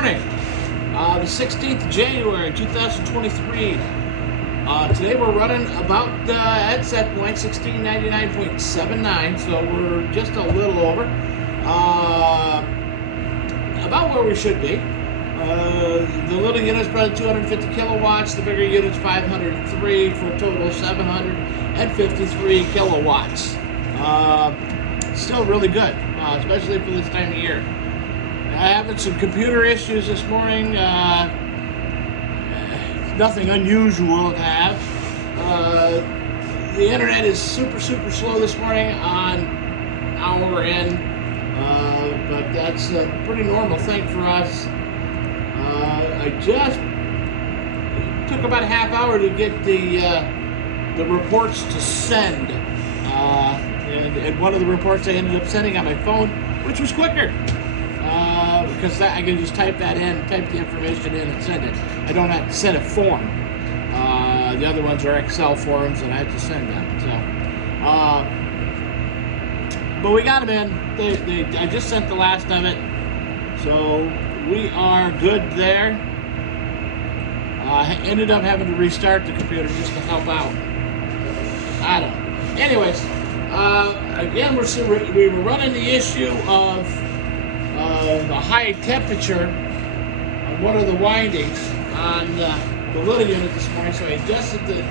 morning, the 16th of January 2023. Today we're running about at set point 1699.79, so we're just a little over, about where we should be. The little unit's probably 250 kilowatts, the bigger unit's 503 for a total of 753 kilowatts. Still really good, especially for this time of year. Having some computer issues this morning. Nothing unusual to have. The internet is super slow this morning on our end, but that's a pretty normal thing for us. I just took about a half hour to get the reports to send, and one of the reports I ended up sending on my phone, which was quicker. Because I can just type that in, type the information in and send it. I don't have to send a form. The other ones are Excel forms and I have to send them. So, but we got them in. I just sent the last of it. So we are good there. I ended up having to restart the computer just to help out. I don't know. Anyways, again, we were running the issue of the high temperature on one of the windings on the little unit this morning, so I adjusted the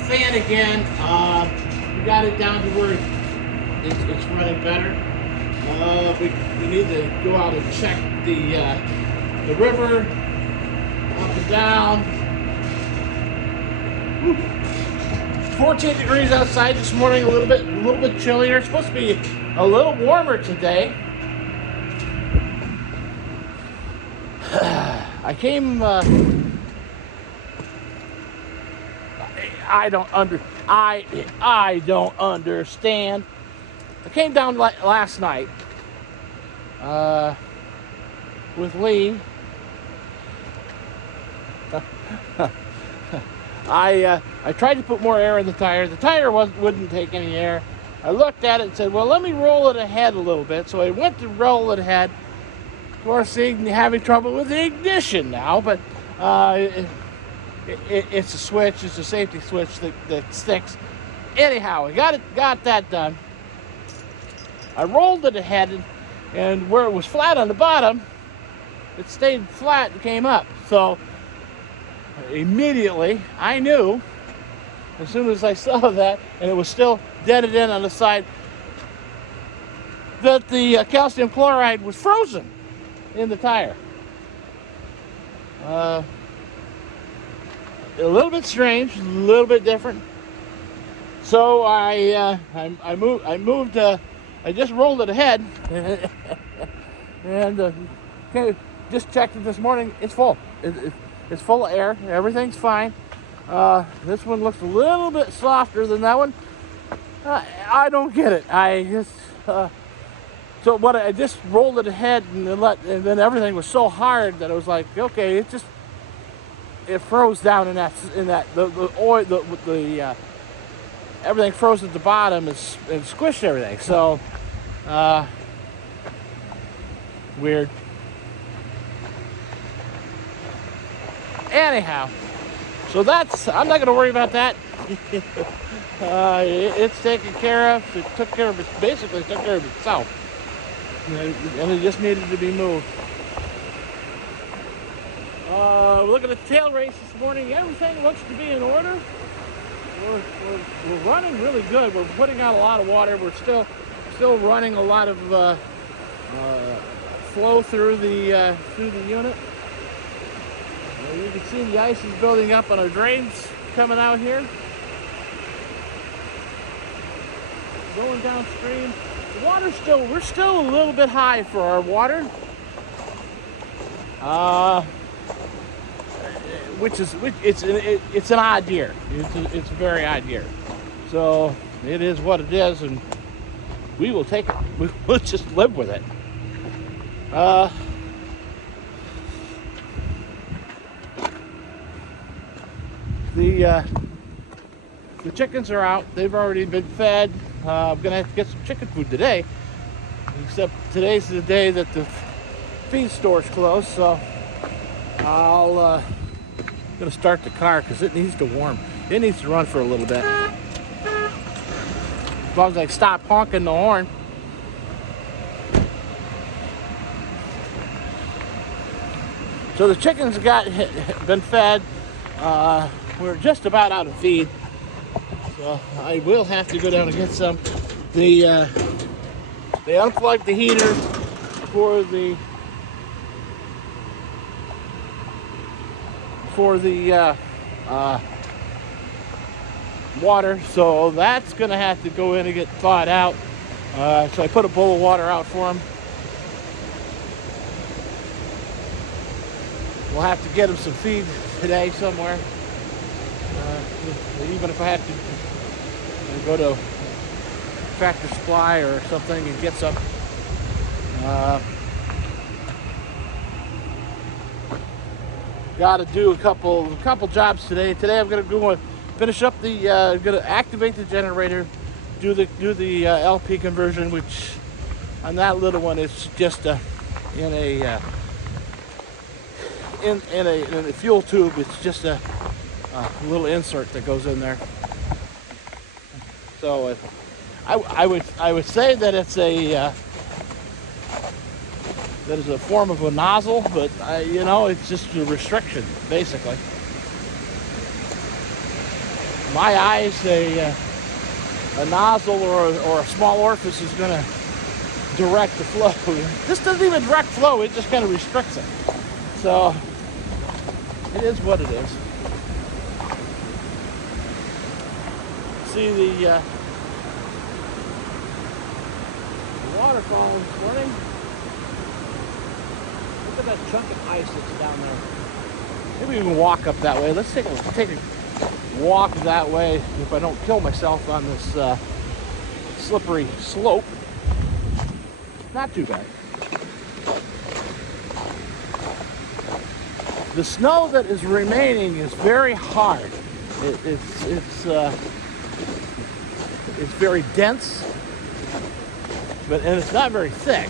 fan again. We got it down to where it's running better. We need to go out and check the river up and down. 14 degrees outside this morning, a little bit chillier. It's supposed to be a little warmer today. I came. I don't understand. I came down last night with Lee. I tried to put more air in the tire. The tire wouldn't take any air. I looked at it and said, "Well, let me roll it ahead a little bit." So I went to roll it ahead. Of course, having trouble with the ignition now, but it's a switch. It's a safety switch that sticks. Anyhow, I got that done. I rolled it ahead, and where it was flat on the bottom, it stayed flat and came up. So immediately, I knew, as soon as I saw that, and it was still deaded in on the side, that the calcium chloride was frozen in the tire. A little bit strange, a little bit different. So I just rolled it ahead and just checked it this morning. It's full. It's full of air. Everything's fine. This one looks a little bit softer than that one. I don't get it. So what I just rolled it ahead and then everything was so hard that I was like, okay, it froze down in that the oil, everything froze at the bottom and squished everything. So weird. Anyhow, so I'm not going to worry about that. It's taken care of. Basically took care of itself. And it just needed to be moved. Look at the tail race this morning. Everything looks to be in order. We're running really good. We're putting out a lot of water. We're still running a lot of flow through the unit. You can see the ice is building up on our drains coming out here. Going downstream. The water's we're still a little bit high for our water. It's an odd year. It's a very odd year. So it is what it is, and we will take it. We'll just live with it. The chickens are out. They've already been fed. I'm gonna have to get some chicken food today. Except today's the day that the feed store's closed, so I'll gonna start the car because it needs to warm. It needs to run for a little bit. As long as I stop honking the horn. So the chickens been fed. We're just about out of feed, so I will have to go down and get some. They unplugged the heater for the water, so that's gonna have to go in and get thawed out. So I put a bowl of water out for them. We'll have to get them some feed today somewhere. Even if I have to go to Tractor Supply or something and get some. Got to do a couple jobs today. Today I'm gonna go and finish up gonna activate the generator, do the LP conversion, which on that little one is just in a fuel tube. It's just a little insert that goes in there. So I would say that it's a form of a nozzle, but it's just a restriction basically. My eyes, a nozzle or a small orifice is going to direct the flow. This doesn't even direct flow; it just kind of restricts it. So it is what it is. See the waterfall this morning. Look at that chunk of ice that's down there. Maybe we can walk up that way. Let's take a walk that way if I don't kill myself on this slippery slope. Not too bad. The snow that is remaining is very hard. It's very dense, and it's not very thick.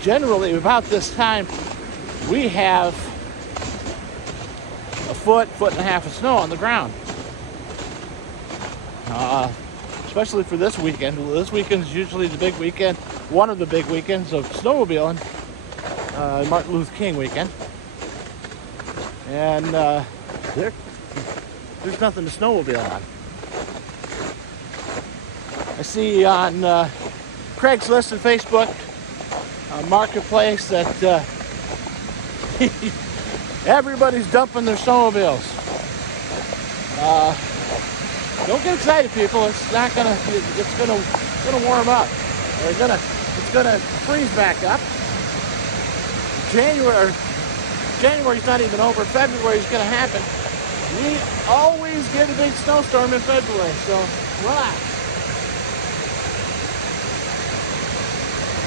Generally about this time we have a foot and a half of snow on the ground. Especially for this weekend. This weekend is usually the big weekend, one of the big weekends of snowmobiling, Martin Luther King weekend. And there's nothing to snowmobile on. I see on Craigslist and Facebook Marketplace that everybody's dumping their snowmobiles. Don't get excited, people. It's gonna warm up. It's gonna freeze back up. January's not even over. February's gonna happen. We always get a big snowstorm in February, so relax.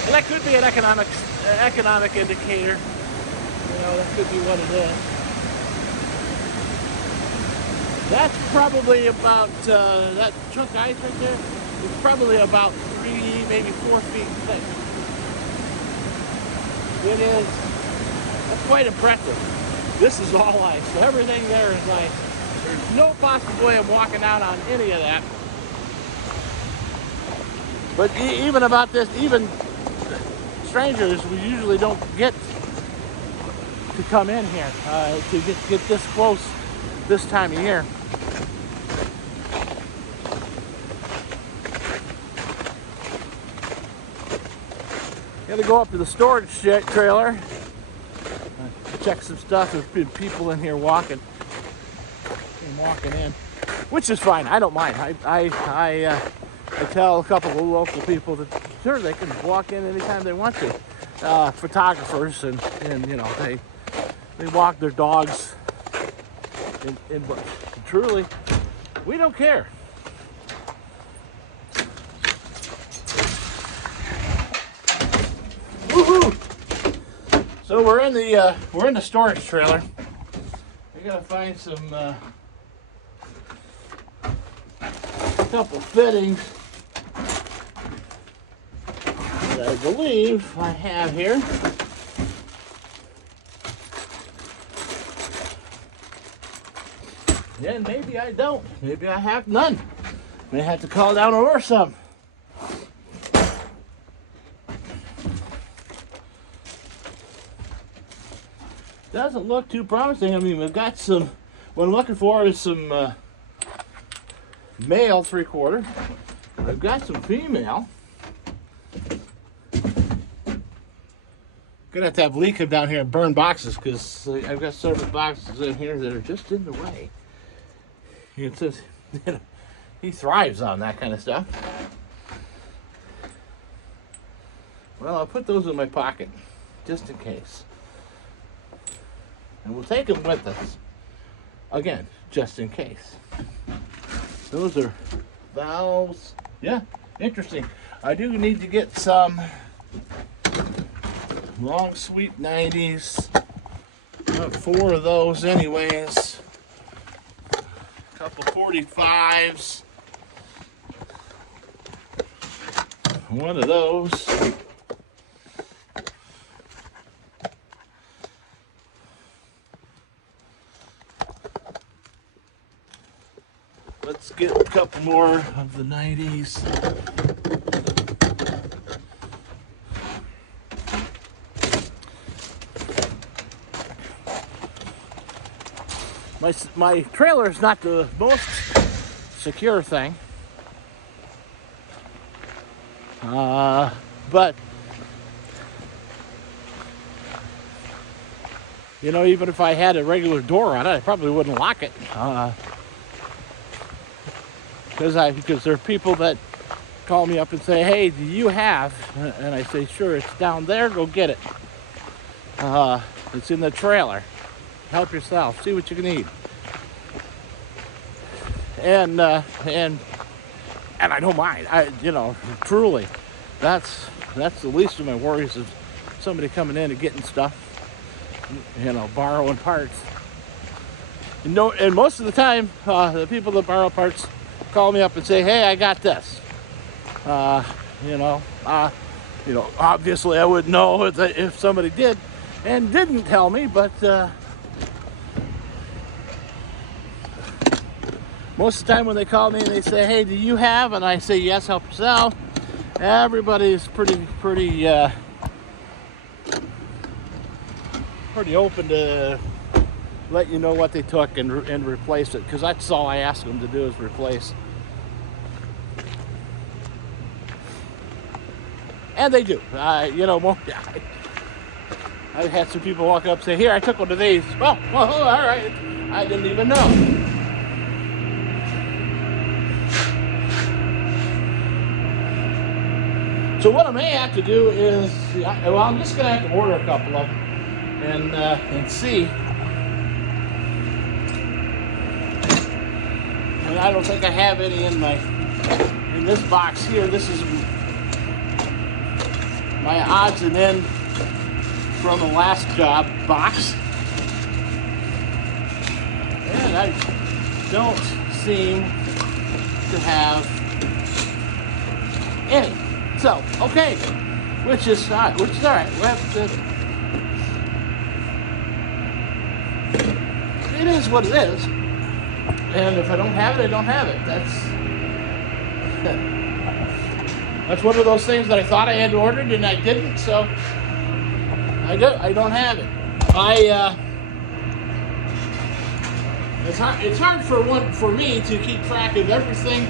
And that could be an economic indicator. That could be what it is. That's probably about that chunk of ice right there. It's probably about 3, maybe 4 feet thick. It is. That's quite impressive. This is all ice. So everything there is ice. There's no possible way of walking out on any of that. But even about this, even strangers, we usually don't get to come in here to get this close this time of year. Gotta go up to the storage trailer, check some stuff. There's been people in here walking in, which is fine. I don't mind. I tell a couple of local people that sure they can walk in anytime they want to. Photographers and they walk their dogs in truly, we don't care. Woohoo! So we're in the storage trailer. We gotta find some couple fittings that I believe I have here. And maybe I don't. Maybe I have none. May have to call down and order some. Doesn't look too promising. I mean, we've got some, what I'm looking for is some male 3/4. I've got some female. Gonna have to have Lee come down here and burn boxes because I've got several boxes in here that are just in the way. It says, you know, he thrives on that kind of stuff. Well, I'll put those in my pocket just in case. And we'll take them with us. Again, just in case. Those are valves. Yeah, interesting. I do need to get some long sweep 90s. About 4 of those anyways. A couple 45s. One of those. Let's get a couple more of the 90s. My trailer is not the most secure thing, but you know, even if I had a regular door on it, I probably wouldn't lock it. Because there are people that call me up and say, "Hey, do you have?" And I say, "Sure, it's down there. Go get it. It's in the trailer. Help yourself. See what you can eat." And I don't mind. You know, truly, that's the least of my worries of somebody coming in and getting stuff. You know, borrowing parts. And most of the time, the people that borrow parts call me up and say, "Hey, I got this." You know, obviously I would know if somebody did and didn't tell me, but most of the time when they call me and they say, "Hey, do you have?" and I say, "Yes, help yourself," everybody's pretty open to let you know what they took and replace it, because that's all I ask them to do is replace. And they do. You know, I've had some people walk up and say, "Here, I took one of these." Well, all right. I didn't even know. So what I may have to do is, well, I'm just going to have to order a couple of them and see. And I don't think I have any in this box here. This is my odds and end from the last job box. And I don't seem to have any. So, okay, which is all right. We'll have to, it is what it is. And if I don't have it, I don't have it. That's one of those things that I thought I had ordered and I didn't, so I don't have it. It's hard for me to keep track of everything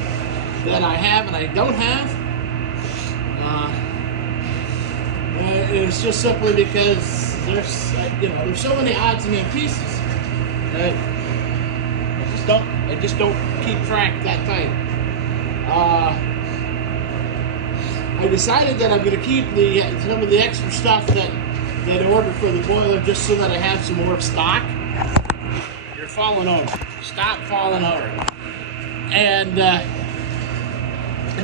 that I have and I don't have. It's just simply because there's so many odds and pieces that I just don't keep track that tight. I decided that I'm going to keep some of the extra stuff that I ordered for the boiler just so that I have some more stock. You're falling over. Stop falling over. And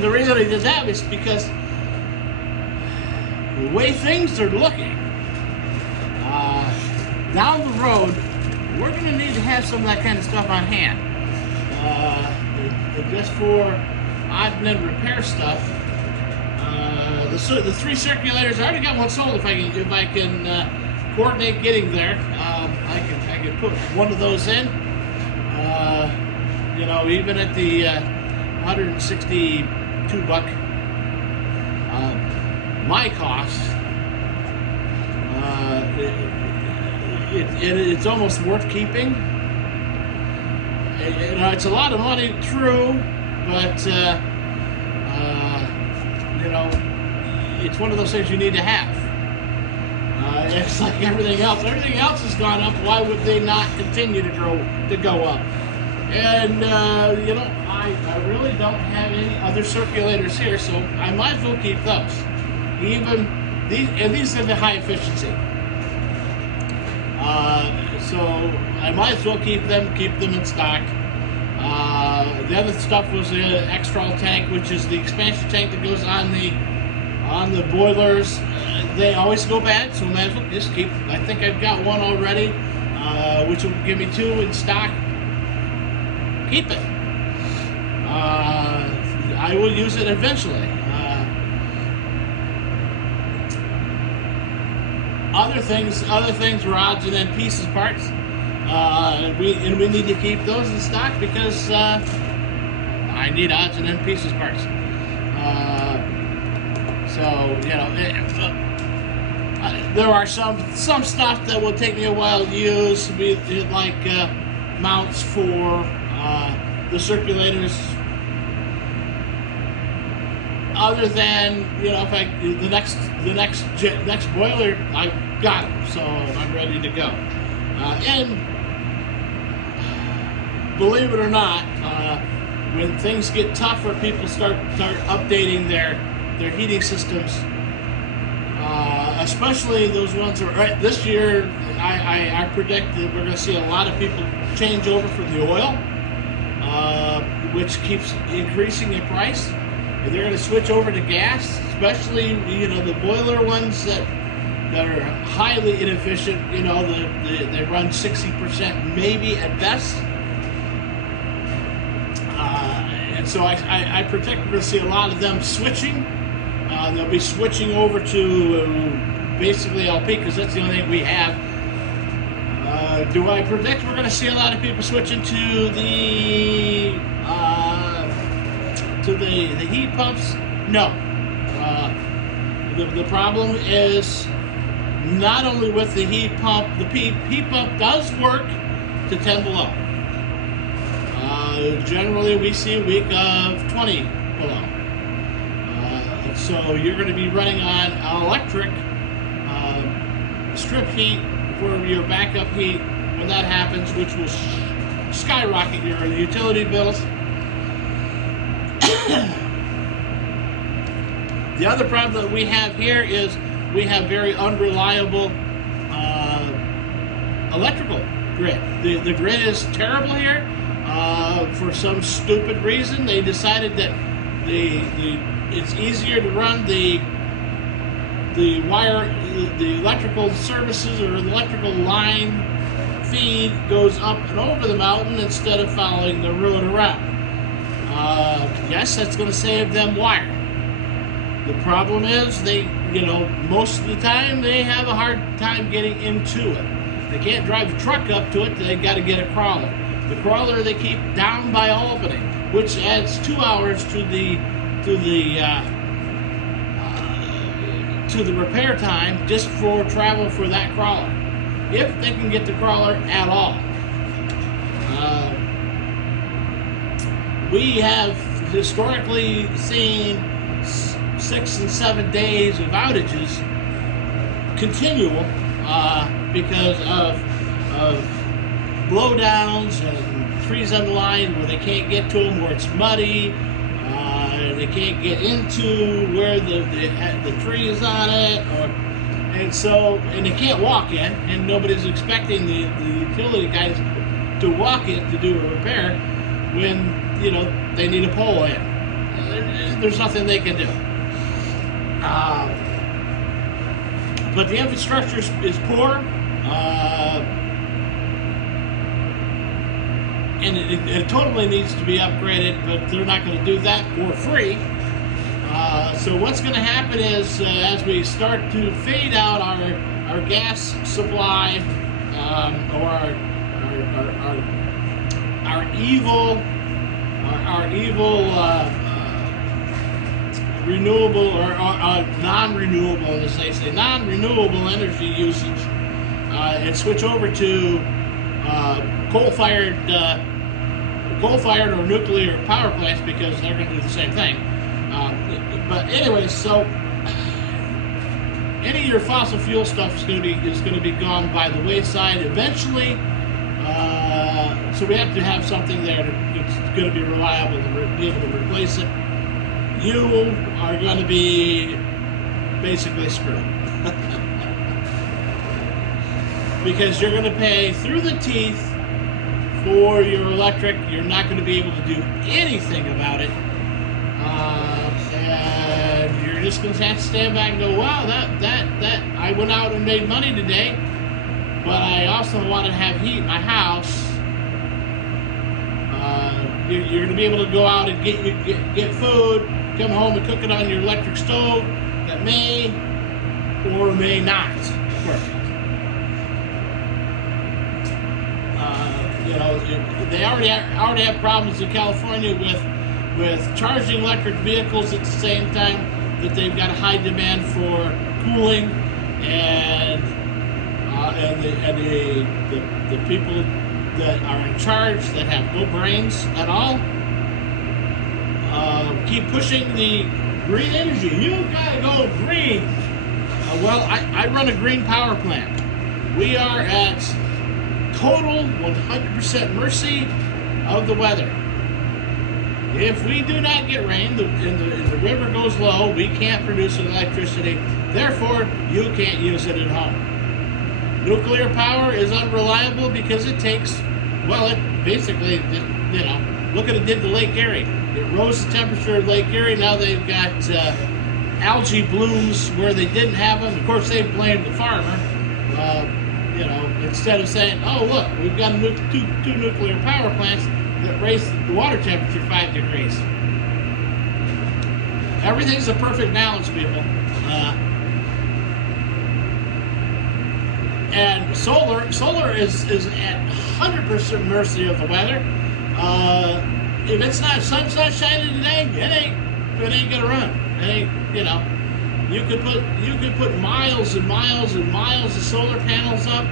the reason I did that was because the way things are looking, down the road, we're going to need to have some of that kind of stuff on hand. Just for odd and end repair stuff. The 3 circulators, I already got one sold. If I can coordinate getting there, I can put one of those in. You know, even at the 162 buck, my cost, it's almost worth keeping. You know, it's a lot of money, true, but you know, it's one of those things you need to have. It's like everything else. Everything else has gone up. Why would they not continue to go up? And you know, I really don't have any other circulators here, so I might as well keep those. Even these, and these are the high efficiency. So I might as well keep them in stock. The other stuff was the X-Trail tank, which is the expansion tank that goes on the boilers. They always go bad, so I might as well just keep. I think I've got one already, which will give me 2 in stock. Keep it. I will use it eventually. Other things were odds and end pieces parts. We need to keep those in stock because I need odds and end pieces parts. So you know, there are some stuff that will take me a while to use, like mounts for the circulators. Other than, you know, if the next boiler, I got them, so I'm ready to go. And believe it or not, when things get tougher, people start updating their heating systems, especially those ones that are, this year. I predict that we're going to see a lot of people change over from the oil, which keeps increasing in price. And they're going to switch over to gas, especially, you know, the boiler ones that are highly inefficient. You know, they run 60% maybe at best. And so I predict we're going to see a lot of them switching. They'll be switching over to basically LP because that's the only thing we have. Do I predict we're going to see a lot of people switching to the heat pumps? No. The problem is not only with the heat pump. The heat pump does work to 10 below. Generally, we see a week of 20 below. So you're going to be running on electric strip heat for your backup heat when that happens, which will skyrocket your utility bills. The other problem that we have here is we have very unreliable electrical grid. The grid is terrible here. For some stupid reason, they decided that it's easier to run the wire, the electrical services or the electrical line feed goes up and over the mountain instead of following the road around. Yes, that's going to save them wire. The problem is most of the time they have a hard time getting into it. They can't drive the truck up to it. They've got to get a crawler. The crawler they keep down by Albany, which adds 2 hours to the repair time just for travel for that crawler, if they can get the crawler at all. We have historically seen 6 and 7 days of outages continual because of blowdowns and trees on the line where they can't get to them, where it's muddy. They can't get into where the tree is on it, and they can't walk in, and nobody's expecting the utility guys to walk in to do a repair when they need a pole in. There's nothing they can do. But the infrastructure is poor, and it totally needs to be upgraded, but they're not going to do that for free. So what's going to happen is as we start to fade out our gas supply or our evil renewable or non-renewable, as they say, non-renewable energy usage, and switch over to coal-fired or nuclear power plants, because they're going to do the same thing. But anyway, so any of your fossil fuel stuff is going to be gone by the wayside eventually. So we have to have something there that's going to be reliable to be able to replace it. You are going to be basically screwed. Because you're going to pay through the teeth for your electric. You're not going to be able to do anything about it. And you're just going to have to stand back and go, wow, that I went out and made money today, but I also want to have heat in my house. You're going to be able to go out and get food, come home and cook it on your electric stove that may or may not work. They already have problems in California with charging electric vehicles at the same time that they've got a high demand for cooling, and the people that are in charge that have no brains at all keep pushing the green energy. You gotta go green. Well, I run a green power plant. We are at total 100% mercy of the weather. If we do not get rain and the river goes low, we can't produce electricity. Therefore, you can't use it at home. Nuclear power is unreliable because it takes, well, it basically, look at it did to Lake Erie. It rose the temperature of Lake Erie. Now they've got algae blooms where they didn't have them. Of course, they blamed the farmer. Instead of saying, oh, look, we've got two nuclear power plants that raise the water temperature 5 degrees. Everything's a perfect balance, people. And solar is at 100% mercy of the weather. If it's not sun's not shining today, it ain't gonna run. It ain't, you could put miles and miles and miles of solar panels up,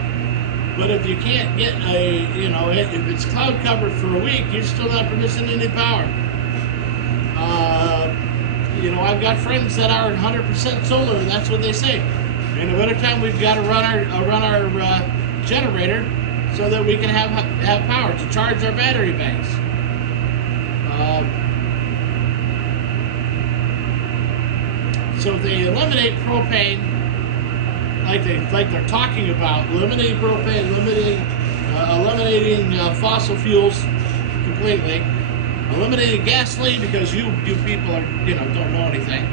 but if you can't get if it's cloud covered for a week, you're still not producing any power. I've got friends that are 100% solar, and that's what they say. In the wintertime, we've got to run our generator so that we can have power to charge our battery banks. So if they eliminate propane, like they're talking about, eliminating propane, eliminating fossil fuels completely, eliminating gasoline because you people are don't know anything.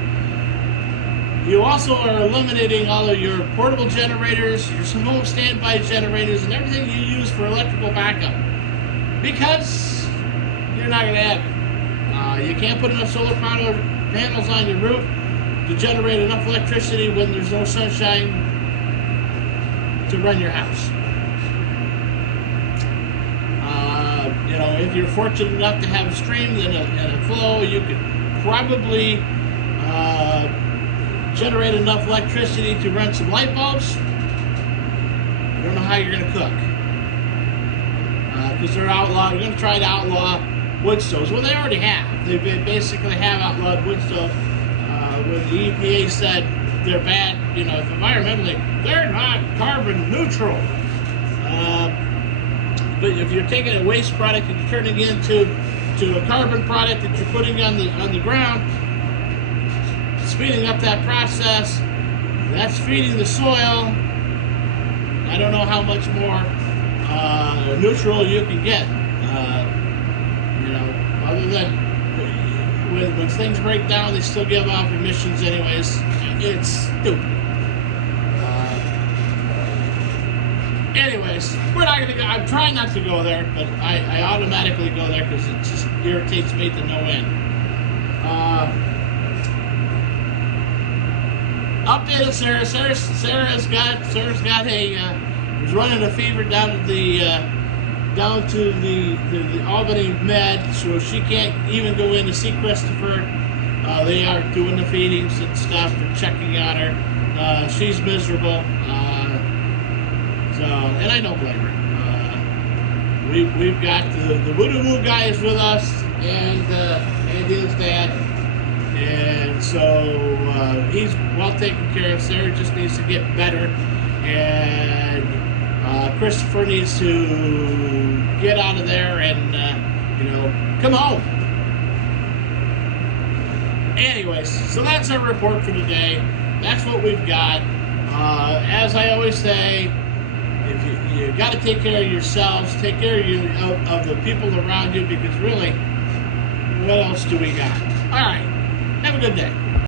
You also are eliminating all of your portable generators, your home standby generators, and everything you use for electrical backup, because you're not going to have it. You can't put enough solar panels on your roof to generate enough electricity when there's no sunshine to run your house. If you're fortunate enough to have a stream and a flow, you could probably generate enough electricity to run some light bulbs. I don't know how you're going to cook, because they're outlawed. We're going to try to outlaw wood stoves. Well, they already have. They basically have outlawed wood stoves. When the EPA said they're bad, environmentally, they're not carbon neutral. But if you're taking a waste product and you're turning it into a carbon product that you're putting on the ground, speeding up that process, that's feeding the soil. I don't know how much more neutral you can get. Other than when things break down, they still give off emissions anyways. It's stupid. Anyways, we're not gonna go. I'm trying not to go there, but I automatically go there because it just irritates me to no end. Update of Sarah. Sarah's got was running a fever down at the down to the Albany Med, so she can't even go in to see Christopher. They are doing the feedings and stuff and checking on her. She's miserable. And I don't blame her. We've got the Voodoo Woo guy is with us, and his dad, and so he's well taken care of. Sarah just needs to get better, and Christopher needs to get out of there and come home. Anyways, so that's our report for today. That's what we've got. As I always say, if you got to take care of yourselves, take care of the people around you, because really, what else do we got? All right, have a good day.